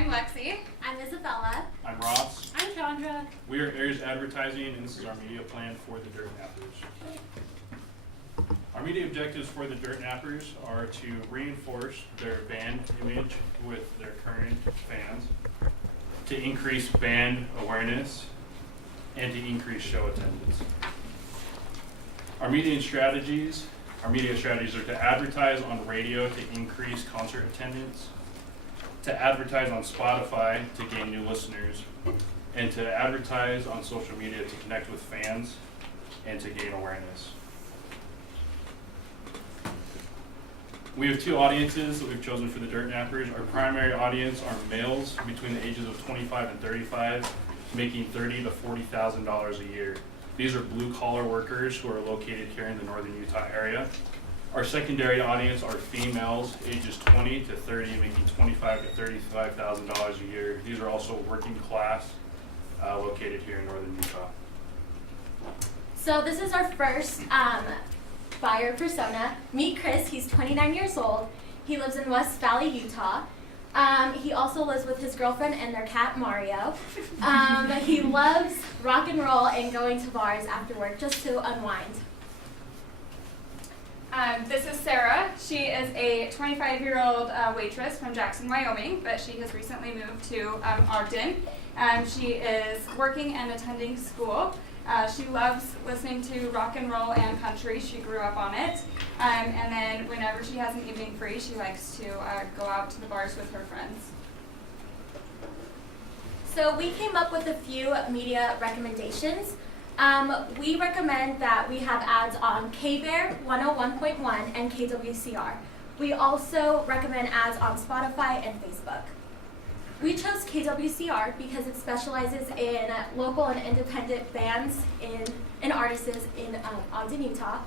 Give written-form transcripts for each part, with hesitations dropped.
I'm Lexi. I'm Isabella. I'm Ross. I'm Chandra. We are Aries Advertising, and this is our media plan for the Dirt Nappers. Our media objectives for the Dirt Nappers are to reinforce their band image with their current fans, to increase band awareness, and to increase show attendance. Our media strategies are to advertise on radio to increase concert attendance, to advertise on Spotify to gain new listeners, and to advertise on social media to connect with fans and to gain awareness. We have two audiences that we've chosen for the Dirt Nappers. Our primary audience are males between the ages of 25 and 35, making $30,000 to $40,000 a year. These are blue-collar workers who are located here in the northern Utah area. Our secondary audience are females ages 20 to 30, making $25,000 to $35,000 a year. These are also working class, located here in northern Utah. So this is our first buyer persona. Meet Chris. He's 29 years old. He lives in West Valley, Utah. He also lives with his girlfriend and their cat, Mario. He loves rock and roll and going to bars after work just to unwind. This is Sarah. She is a 25-year-old waitress from Jackson, Wyoming, but she has recently moved to Ogden. She is working and attending school. She loves listening to rock and roll and country. She grew up on it. And then whenever she has an evening free, she likes to go out to the bars with her friends. So we came up with a few media recommendations. We recommend that we have ads on K-Bear 101.1 and KWCR. We also recommend ads on Spotify and Facebook. We chose KWCR because it specializes in local and independent bands and artists in Ogden, Utah,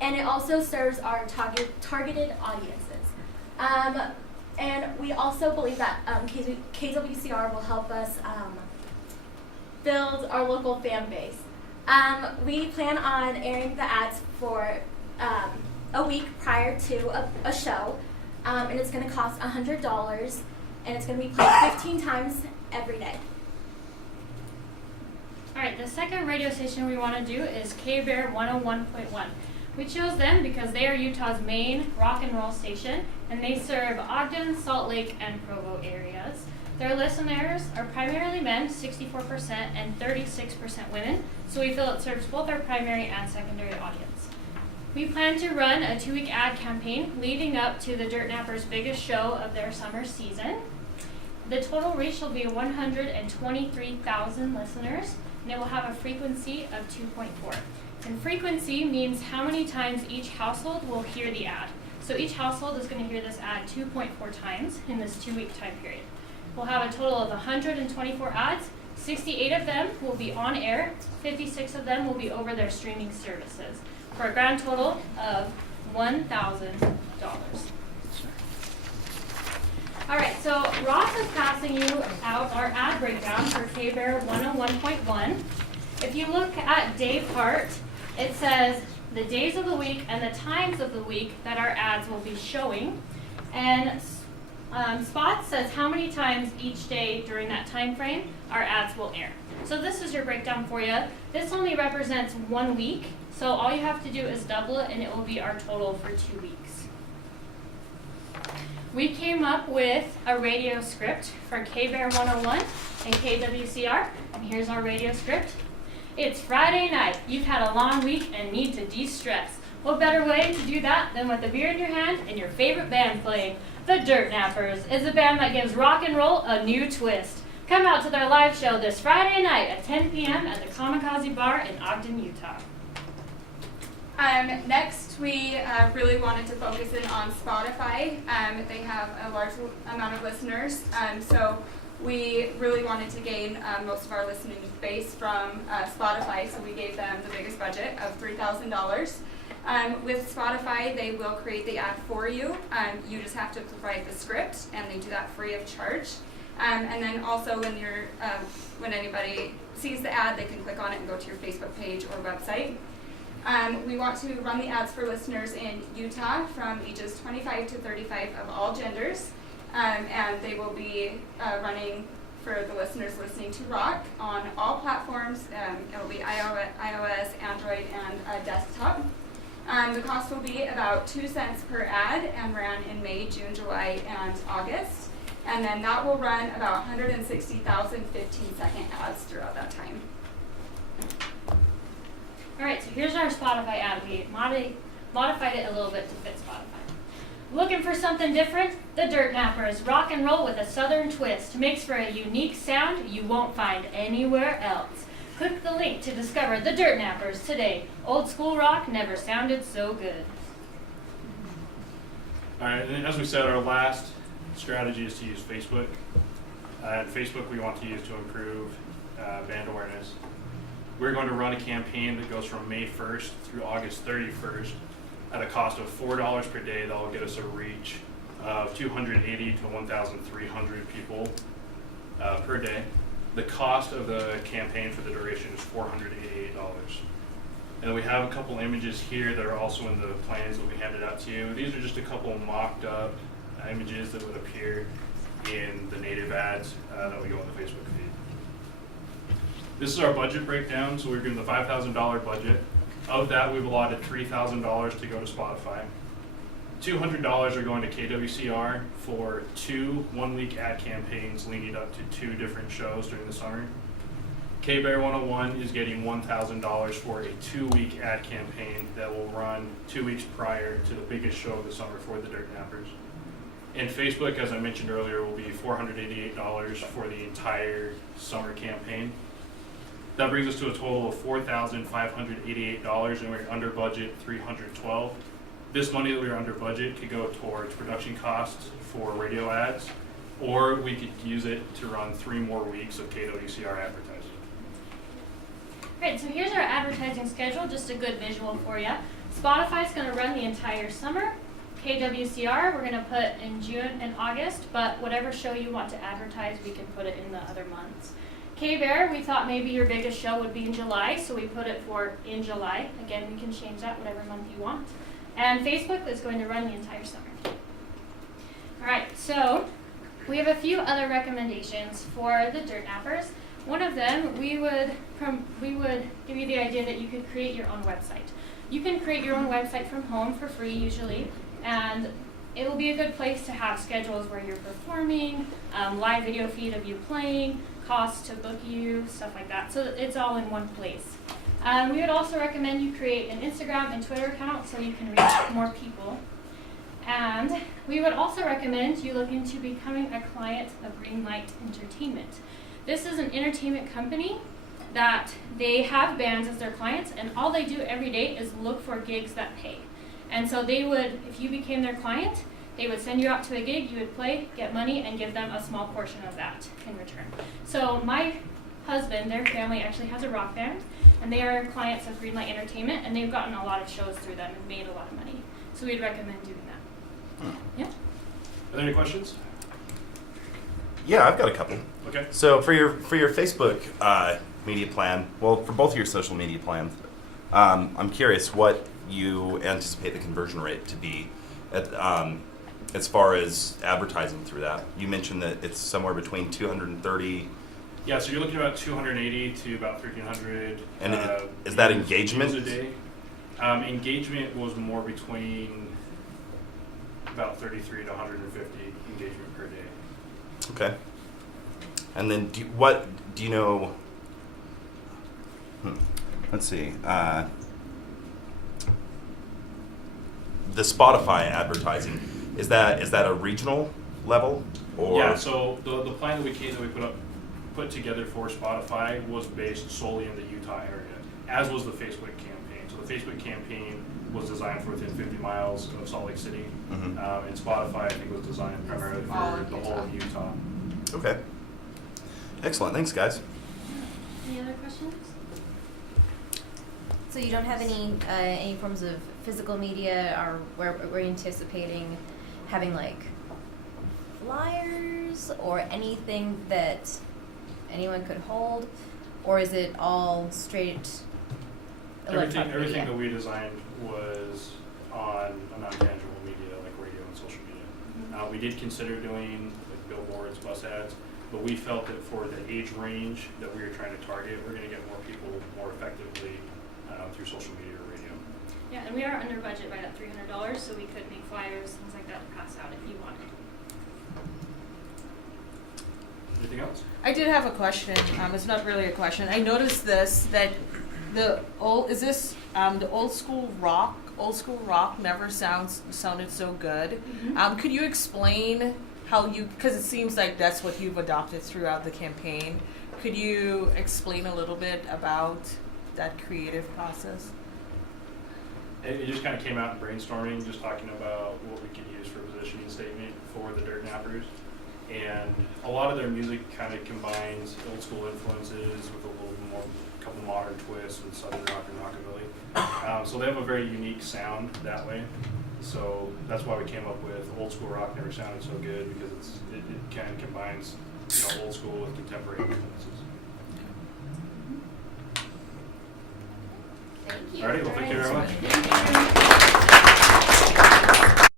and it also serves our targeted audiences. And we also believe that KWCR will help us build our local fan base. We plan on airing the ads for a week prior to a show, and it's going to cost $100, and it's going to be played 15 times every day. All right, the second radio station we want to do is K-Bear 101.1. We chose them because they are Utah's main rock and roll station, and they serve Ogden, Salt Lake, and Provo areas. Their listeners are primarily men, 64%, and 36% women, so we feel it serves both our primary and secondary audience. We plan to run a 2-week ad campaign leading up to the Dirt Nappers' biggest show of their summer season. The total reach will be 123,000 listeners, and it will have a frequency of 2.4. And frequency means how many times each household will hear the ad. So each household is going to hear this ad 2.4 times in this 2-week time period. We'll have a total of 124 ads. 68 of them will be on air. 56 of them will be over their streaming services for a grand total of $1,000. All right, so Ross is passing you out our ad breakdown for K-Bear 101.1. If you look at day part, it says the days of the week and the times of the week that our ads will be showing. And Spot says how many times each day during that time frame our ads will air. So this is your breakdown for you. This only represents 1 week, so all you have to do is double it and it will be our total for 2 weeks. We came up with a radio script for K-Bear 101 and KWCR, and here's our radio script. It's Friday night. You've had a long week and need to de-stress. What better way to do that than with a beer in your hand and your favorite band playing? The Dirt Nappers is a band that gives rock and roll a new twist. Come out to their live show this Friday night at 10 p.m. at the Kamikaze Bar in Ogden, Utah. Next, we really wanted to focus in on Spotify. They have a large amount of listeners, so we really wanted to gain most of our listening base from Spotify, so we gave them the biggest budget of $3,000. With Spotify, they will create the ad for you. You just have to provide the script, and they do that free of charge. And then also when anybody sees the ad, they can click on it and go to your Facebook page or website. We want to run the ads for listeners in Utah from ages 25 to 35 of all genders. and they will be running for the listeners listening to rock on all platforms. It will be iOS, Android, and desktop. The cost will be about 2 cents per ad and ran in May, June, July, and August. And then that will run about 160,000 15-second ads throughout that time. All right, so here's our Spotify ad. We modified it a little bit to fit Spotify. Looking for something different? The Dirt Nappers, rock and roll with a southern twist, makes for a unique sound you won't find anywhere else. Click the link to discover the Dirt Nappers today. Old school rock never sounded so good. All right, and as we said, our last strategy is to use Facebook. And Facebook we want to use to improve band awareness. We're going to run a campaign that goes from May 1st through August 31st at a cost of $4 per day. That will get us a reach of 280 to 1,300 people per day. The cost of the campaign for the duration is $488. And we have a couple images here that are also in the plans that we handed out to you. These are just a couple mocked up images that would appear in the native ads that we go on the Facebook feed. This is our budget breakdown. So we're given the $5,000 budget. Of that, we've allotted $3,000 to go to Spotify. $200 are going to KWCR for 2 one-week ad campaigns leading up to 2 different shows during the summer. K-Bear 101 is getting $1,000 for a 2-week ad campaign that will run 2 weeks prior to the biggest show of the summer for the Dirt Nappers. And Facebook, as I mentioned earlier, will be $488 for the entire summer campaign. That brings us to a total of $4,588, and we're under budget $312. This money that we are under budget could go towards production costs for radio ads, or we could use it to run 3 more weeks of KWCR advertising. All right, so here's our advertising schedule, just a good visual for you. Spotify's going to run the entire summer. KWCR, we're going to put in June and August, but whatever show you want to advertise, we can put it in the other months. K-Bear, we thought maybe your biggest show would be in July, so we put it for in July. Again, we can change that whatever month you want. And Facebook is going to run the entire summer. All right, so we have a few other recommendations for the Dirt Nappers. One of them, we would give you the idea that you could create your own website. You can create your own website from home for free usually, and it will be a good place to have schedules where you're performing, live video feed of you playing, costs to book you, stuff like that. So it's all in one place. We would also recommend you create an Instagram and Twitter account so you can reach more people. And we would also recommend you look into becoming a client of Greenlight Entertainment. This is an entertainment company that they have bands as their clients, and all they do every day is look for gigs that pay. And so they would, if you became their client, they would send you out to a gig, you would play, get money, and give them a small portion of that in return. So my husband, their family actually has a rock band, and they are clients of Greenlight Entertainment, and they've gotten a lot of shows through them and made a lot of money. So we'd recommend doing that. Yeah? Are there any questions? Yeah, I've got a couple. Okay. So for your Facebook media plan, well, for both of your social media plans, I'm curious what you anticipate the conversion rate to be at, as far as advertising through that. You mentioned that it's somewhere between 230. Yeah, so you're looking at about 280 to about 1,300. And is that views engagement? a day. Engagement was more between about 33 to 150 engagement per day. Okay. And then do you know? Let's see. The Spotify advertising, is that a regional level, or? Yeah, so the plan that we put together for Spotify was based solely in the Utah area, as was the Facebook campaign. So the Facebook campaign was designed for within 50 miles of Salt Lake City, Mhm. and Spotify I think was designed primarily for the whole of Utah. Okay. Excellent. Thanks, guys. Any other questions? So you don't have any forms of physical media, or we're anticipating having like flyers or anything that anyone could hold, or is it all straight electronic Everything media? that we designed was on a non-tangible media like radio and social media. We did consider doing like billboards, bus ads, but we felt that for the age range that we were trying to target, we're gonna get more people more effectively through social media or radio. Yeah, and we are under budget by that $300, so we could make flyers, things like that to pass out if you wanted. Anything else? I did have a question. It's not really a question. I noticed this that the old school rock never sounded so good. Could you explain how you? Because it seems like that's what you've adopted throughout the campaign. Could you explain a little bit about that creative process? It just kind of came out in brainstorming, just talking about what we could use for a positioning statement for the Dirt Nappers. And a lot of their music kind of combines old school influences with a little more, couple modern twists with southern rock and rockabilly. So they have a very unique sound that way. So that's why we came up with old school rock never sounded so good, because it kind of combines old school with contemporary influences. Thank you. Alrighty, well, thank you very much. Thank